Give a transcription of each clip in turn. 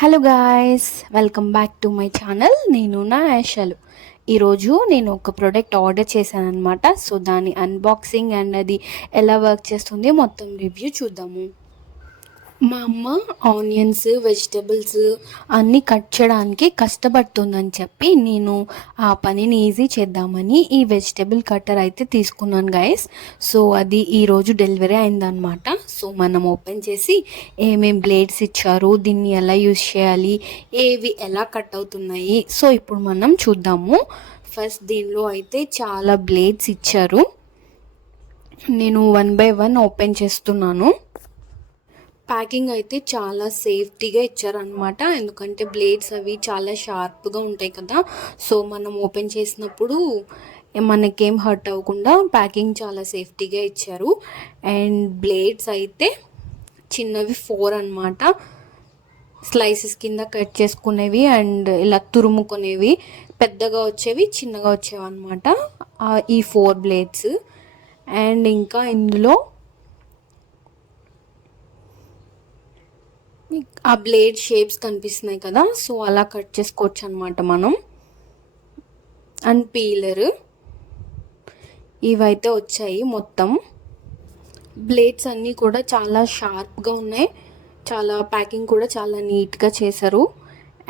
Hello guys, welcome back to my channel. నేను నా యాషలు. ఈరోజు నేను ఒక ప్రోడక్ట్ ఆర్డర్ చేశాను అనమాట. సో దాని అన్బాక్సింగ్ అండ్ అది ఎలా వర్క్ చేస్తుంది మొత్తం రివ్యూ చూద్దాము. మా అమ్మ ఆనియన్స్, వెజిటబుల్స్ అన్నీ కట్ చేయడానికి కష్టపడుతుందని చెప్పి నేను ఆ పనిని ఈజీ చేద్దామని ఈ వెజిటబుల్ కట్టర్ అయితే తీసుకున్నాను గైస్. సో అది ఈరోజు డెలివరీ అయిందనమాట. సో మనం ఓపెన్ చేసి ఏమేం బ్లేడ్స్ ఇచ్చారు, దీన్ని ఎలా యూజ్ చేయాలి, ఏవి ఎలా కట్ అవుతున్నాయి, సో ఇప్పుడు మనం చూద్దాము. ఫస్ట్ దీనిలో అయితే చాలా బ్లేడ్స్ ఇచ్చారు. నేను 1 బై 1 ఓపెన్ చేస్తున్నాను. ప్యాకింగ్ అయితే చాలా సేఫ్టీగా ఇచ్చారనమాట. ఎందుకంటే బ్లేడ్స్ అవి చాలా షార్ప్గా ఉంటాయి కదా. సో మనం ఓపెన్ చేసినప్పుడు మనకేం హర్ట్ అవ్వకుండా ప్యాకింగ్ చాలా సేఫ్టీగా ఇచ్చారు. అండ్ బ్లేడ్స్ అయితే చిన్నవి 4 అనమాట. స్లైసెస్ కింద కట్ చేసుకునేవి అండ్ ఇలా తురుముకునేవి, పెద్దగా వచ్చేవి, చిన్నగా వచ్చేవి అనమాట ఈ 4 బ్లేడ్స్. అండ్ ఇంకా ఇందులో ఆ బ్లేడ్ షేప్స్ కనిపిస్తున్నాయి కదా, సో అలా కట్ చేసుకోవచ్చు అనమాట మనం. అండ్ పీలర్ ఇవైతే వచ్చాయి. మొత్తం బ్లేడ్స్ అన్నీ కూడా చాలా షార్ప్గా ఉన్నాయి. చాలా ప్యాకింగ్ కూడా చాలా నీట్గా చేశారు.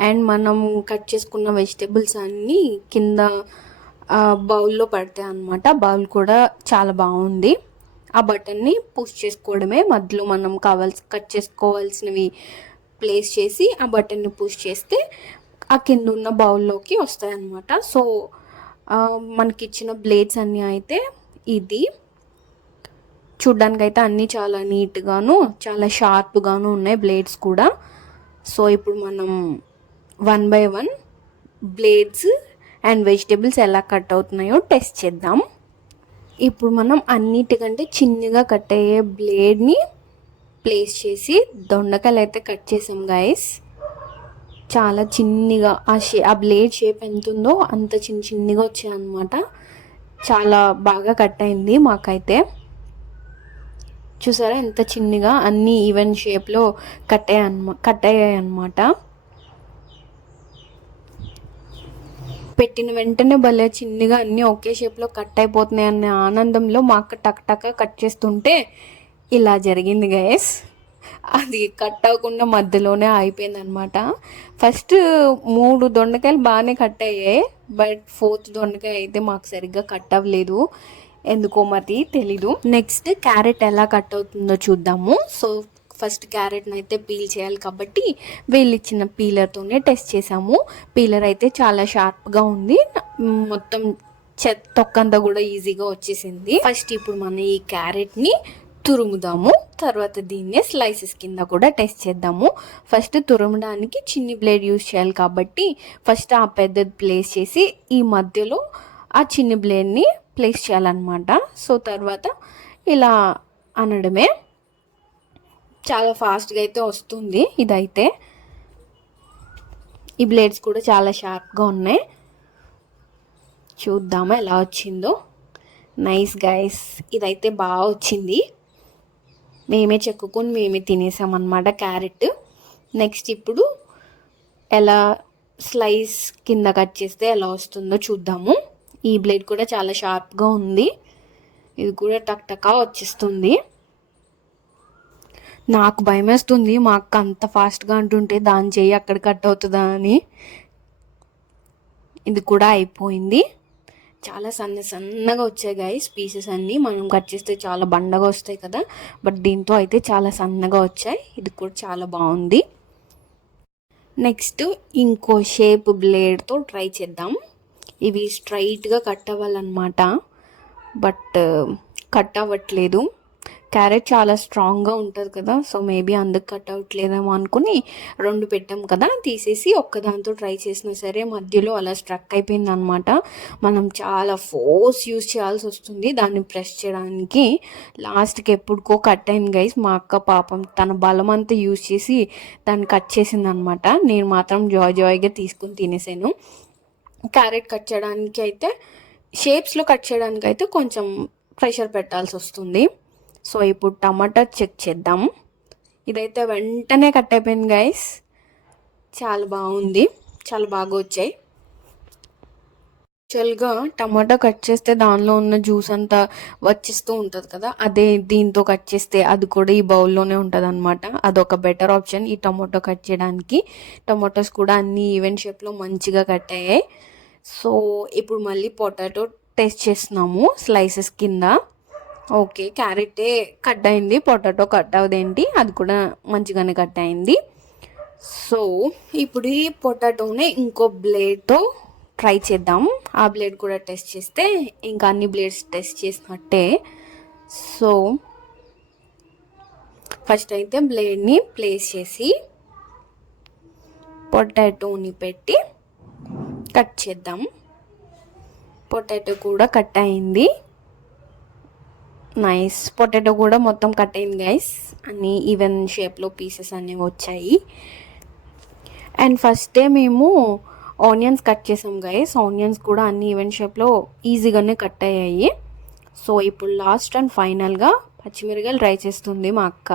అండ్ మనం కట్ చేసుకున్న వెజిటేబుల్స్ అన్నీ కింద బౌల్లో పడతాయి అన్నమాట. బౌల్ కూడా చాలా బాగుంది. ఆ బటన్ని పుష్ చేసుకోవడమే. మధ్యలో మనం కట్ చేసుకోవాల్సినవి ప్లేస్ చేసి ఆ బటన్ని పుష్ చేస్తే ఆ కింద ఉన్న బౌల్లోకి వస్తాయన్నమాట. సో మనకి ఇచ్చిన బ్లేడ్స్ అన్నీ అయితే ఇది చూడ్డానికి అయితే అన్నీ చాలా నీట్గాను చాలా షార్ప్గాను ఉన్నాయి బ్లేడ్స్ కూడా. సో ఇప్పుడు మనం 1 బై 1 బ్లేడ్స్ అండ్ వెజిటేబుల్స్ ఎలా కట్ అవుతున్నాయో టెస్ట్ చేద్దాం. ఇప్పుడు మనం అన్నిటికంటే చిన్నగా కట్ అయ్యే బ్లేడ్ని ప్లేస్ చేసి దొండకాయలు అయితే కట్ చేసాం గైస్. చాలా చిన్నగా ఆ బ్లేడ్ షేప్ ఎంత ఉందో అంత చిన్నగా వచ్చాయన్నమాట. చాలా బాగా కట్ అయింది మాకైతే. చూసారా ఎంత చిన్నగా అన్నీ ఈవెన్ షేప్లో కట్ అయ్యాయి అన్నమాట. పెట్టిన వెంటనే భలే చిన్నగా అన్నీ ఒకే షేప్లో కట్ అయిపోతున్నాయి అనే ఆనందంలో మా అక్క టక్ టక్ కట్ చేస్తుంటే ఇలా జరిగింది గైస్. అది కట్ అవ్వకుండా మధ్యలోనే అయిపోయింది అనమాట. ఫస్ట్ 3 దొండకాయలు బాగానే కట్ అయ్యాయి, బట్ 4th దొండకాయ అయితే మాకు సరిగ్గా కట్ అవ్వలేదు, ఎందుకో మరి తెలీదు. నెక్స్ట్ క్యారెట్ ఎలా కట్ అవుతుందో చూద్దాము. సో ఫస్ట్ క్యారెట్ని అయితే పీల్ చేయాలి కాబట్టి వీళ్ళు ఇచ్చిన పీలర్తోనే టెస్ట్ చేసాము. పీలర్ అయితే చాలా షార్ప్గా ఉంది. మొత్తం తొక్కంతా కూడా ఈజీగా వచ్చేసింది. ఫస్ట్ ఇప్పుడు మనం ఈ క్యారెట్ని తురుముదాము, తర్వాత దీన్నే స్లైసెస్ కింద కూడా టెస్ట్ చేద్దాము. ఫస్ట్ తురమడానికి చిన్ని బ్లేడ్ యూజ్ చేయాలి కాబట్టి ఫస్ట్ ఆ పెద్దది ప్లేస్ చేసి ఈ మధ్యలో ఆ చిన్ని బ్లేడ్ని ప్లేస్ చేయాలన్నమాట. సో తర్వాత ఇలా అనడమే. చాలా ఫాస్ట్గా అయితే వస్తుంది ఇదైతే. ఈ బ్లేడ్స్ కూడా చాలా షార్ప్గా ఉన్నాయి. చూద్దామా ఎలా వచ్చిందో. నైస్ గైస్, ఇదైతే బాగా వచ్చింది. మేమే చెక్కుకొని మేమే తినేసామన్నమాట క్యారెట్. నెక్స్ట్ ఇప్పుడు ఎలా స్లైస్ కింద కట్ చేస్తే ఎలా వస్తుందో చూద్దాము. ఈ బ్లేడ్ కూడా చాలా షార్ప్గా ఉంది. ఇది కూడా టక్ టకా వచ్చేస్తుంది. నాకు భయం వేస్తుంది మా అక్క అంత ఫాస్ట్గా అంటుంటే దాని చెయ్యి అక్కడ కట్ అవుతుందా అని. ఇది కూడా అయిపోయింది. చాలా సన్నగా వచ్చాయి గైస్ పీసెస్ అన్నీ. మనం కట్ చేస్తే చాలా బండగా వస్తాయి కదా, బట్ దీంతో అయితే చాలా సన్నగా వచ్చాయి. ఇది కూడా చాలా బాగుంది. నెక్స్ట్ ఇంకో షేప్ బ్లేడ్తో ట్రై చేద్దాం. ఇవి స్ట్రైట్గా కట్ అవ్వాలన్నమాట, బట్ కట్ అవ్వట్లేదు. క్యారెట్ చాలా స్ట్రాంగ్గా ఉంటుంది కదా, సో మేబీ అందుకు కట్ అవ్వట్లేదేమో అనుకుని 2 పెట్టాం కదా, తీసేసి ఒక్కదాంతో ట్రై చేసినా సరే మధ్యలో అలా స్ట్రక్ అయిపోయింది అనమాట. మనం చాలా ఫోర్స్ యూజ్ చేయాల్సి వస్తుంది దాన్ని ప్రెస్ చేయడానికి. లాస్ట్కి ఎప్పుడుకో కట్ అయింది గైస్. మా అక్క పాపం తన బలం అంతా యూజ్ చేసి దాన్ని కట్ చేసింది అనమాట. నేను మాత్రం జాయ్గా తీసుకుని తినేసాను. క్యారెట్ కట్ చేయడానికి అయితే షేప్స్లో కట్ చేయడానికి అయితే కొంచెం ప్రెషర్ పెట్టాల్సి వస్తుంది. సో ఇప్పుడు టమాటా చెక్ చేద్దాం. ఇదైతే వెంటనే కట్ అయిపోయింది గైస్. చాలా బాగుంది, చాలా బాగా వచ్చాయి. యాక్చువల్గా టమాటా కట్ చేస్తే దానిలో ఉన్న జ్యూస్ అంతా వచ్చేస్తూ ఉంటుంది కదా, అదే దీంతో కట్ చేస్తే అది కూడా ఈ బౌల్లోనే ఉంటుంది అనమాట. అదొక బెటర్ ఆప్షన్ ఈ టమాటో కట్ చేయడానికి. టమాటోస్ కూడా అన్ని ఈవెన్ షేప్లో మంచిగా కట్ అయ్యాయి. సో ఇప్పుడు మళ్ళీ పొటాటో టేస్ట్ చేస్తున్నాము స్లైసెస్ కింద. ఓకే, క్యారెటే కట్ అయింది, పొటాటో కట్ అవ్వదేంటి, అది కూడా మంచిగానే కట్ అయింది. సో ఇప్పుడు ఈ పొటాటోని ఇంకో బ్లేడ్తో ట్రై చేద్దాం. ఆ బ్లేడ్ కూడా టెస్ట్ చేస్తే ఇంకా అన్ని బ్లేడ్స్ టెస్ట్ చేసినట్టే. సో ఫస్ట్ అయితే బ్లేడ్ని ప్లేస్ చేసి పొటాటోని పెట్టి కట్ చేద్దాం. పొటాటో కూడా కట్ అయింది. నైస్, పొటాటో కూడా మొత్తం కట్ అయింది గైస్. అన్ని ఈవెన్ షేప్లో పీసెస్ అన్నీ వచ్చాయి. అండ్ ఫస్టే మేము ఆనియన్స్ కట్ చేసాం గైస్. ఆనియన్స్ కూడా అన్ని ఈవెన్ షేప్లో ఈజీగానే కట్ అయ్యాయి. సో ఇప్పుడు లాస్ట్ అండ్ ఫైనల్గా పచ్చిమిరకాయలు ట్రై చేస్తుంది మా అక్క.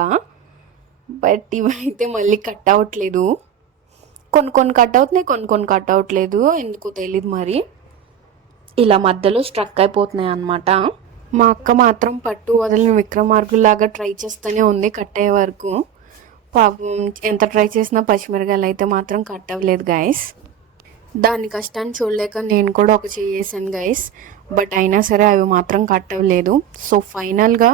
బట్ ఇవైతే మళ్ళీ కట్ అవ్వట్లేదు. కొన్ని కట్ అవుతున్నాయి, కొన్ని కట్ అవ్వట్లేదు, ఎందుకో తెలీదు మరి. ఇలా మధ్యలో స్ట్రక్ అయిపోతున్నాయి అన్నమాట. మా అక్క మాత్రం పట్టు వదిలిన విక్రమార్కుల్లాగా ట్రై చేస్తూనే ఉంది కట్ అయ్యే వరకు. పాపం ఎంత ట్రై చేసినా పచ్చిమిరకాయలు అయితే మాత్రం కట్ అవ్వలేదు గైస్. దాని కష్టాన్ని చూడలేక నేను కూడా ఒక చేసాను గైస్. బట్ అయినా సరే అవి మాత్రం కట్ అవ్వలేదు. సో ఫైనల్గా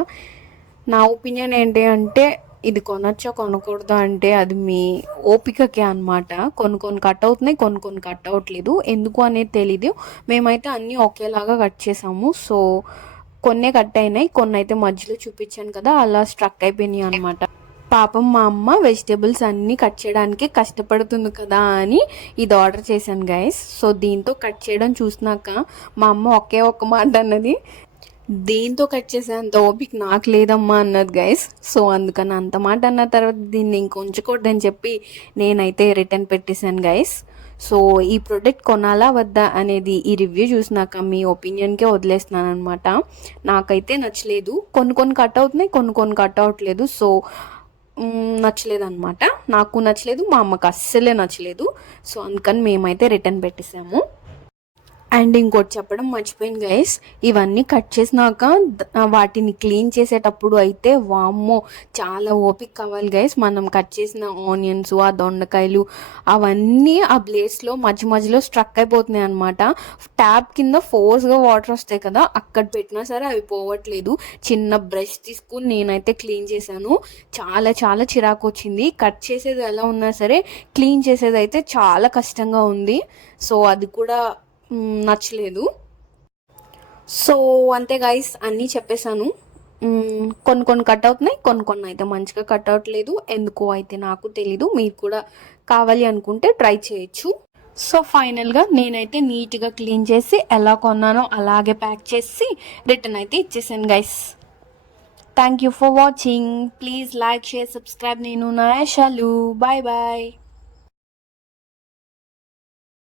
నా ఒపీనియన్ ఏంటి అంటే, ఇది కొనొచ్చా కొనకూడదా అంటే అది మీ ఓపికకే అనమాట. కొన్ని కట్ అవుతున్నాయి, కొన్ని కట్ అవ్వట్లేదు, ఎందుకు అనేది తెలీదు. మేమైతే అన్నీ ఒకేలాగా కట్ చేసాము. సో కొన్నే కట్ అయినాయి, కొన్ని అయితే మధ్యలో చూపించాను కదా అలా స్ట్రక్ అయిపోయినాయి అనమాట. పాపం మా అమ్మ వెజిటేబుల్స్ అన్నీ కట్ చేయడానికి కష్టపడుతుంది కదా అని ఇది ఆర్డర్ చేశాను గైస్. సో దీంతో కట్ చేయడం చూసినాక మా అమ్మ ఒకే ఒక్క మాట అన్నది, దేంతో కట్ చేసేంత ఓపిక నాకు లేదమ్మా అన్నది గైస్. సో అందుకని అంత మాట అన్న తర్వాత దీన్ని ఇంకొంచకూడదని చెప్పి నేనైతే రిటర్న్ పెట్టేశాను గైస్. సో ఈ ప్రోడక్ట్ కొనాలా వద్దా అనేది ఈ రివ్యూ చూసినాక మీ ఒపీనియన్కే వదిలేస్తున్నాను అనమాట. నాకైతే నచ్చలేదు. కొన్ని కట్ అవుతున్నాయి, కొన్ని కట్ అవ్వట్లేదు. సో నచ్చలేదు అనమాట. నాకు నచ్చలేదు, మా అమ్మకి అస్సలే నచ్చలేదు. సో అందుకని మేమైతే రిటర్న్ పెట్టేసాము. అండ్ ఇంకోటి చెప్పడం మర్చిపోయింది గైస్, ఇవన్నీ కట్ చేసినాక వాటిని క్లీన్ చేసేటప్పుడు అయితే వామ్మో చాలా ఓపిక కావాలి గైస్. మనం కట్ చేసిన ఆనియన్స్, ఆ దొండకాయలు అవన్నీ ఆ బ్లేడ్స్లో మధ్యలో స్ట్రక్ అయిపోతున్నాయి అనమాట. ట్యాప్ కింద ఫోర్స్గా వాటర్ వస్తాయి కదా, అక్కడ పెట్టినా సరే అవి పోవట్లేదు. చిన్న బ్రష్ తీసుకుని నేనైతే క్లీన్ చేశాను. చాలా చిరాకు వచ్చింది. కట్ చేసేది ఎలా ఉన్నా సరే క్లీన్ చేసేది అయితే చాలా కష్టంగా ఉంది. సో అది కూడా నచ్చలేదు. సో అంతే గైస్, అన్నీ చెప్పేశాను. కొన్ని కట్ అవుతున్నాయి, కొన్ని అయితే మంచిగా కట్ అవ్వట్లేదు, ఎందుకో అయితే నాకు తెలీదు. మీరు కూడా కావాలి అనుకుంటే ట్రై చేయొచ్చు. సో ఫైనల్గా నేనైతే నీట్గా క్లీన్ చేసి ఎలా కొన్నానో అలాగే ప్యాక్ చేసి రిటర్న్ అయితే ఇచ్చేసాను guys. Thank you for watching. Please like, share, subscribe. నేను నా యాషాలు. Bye bye.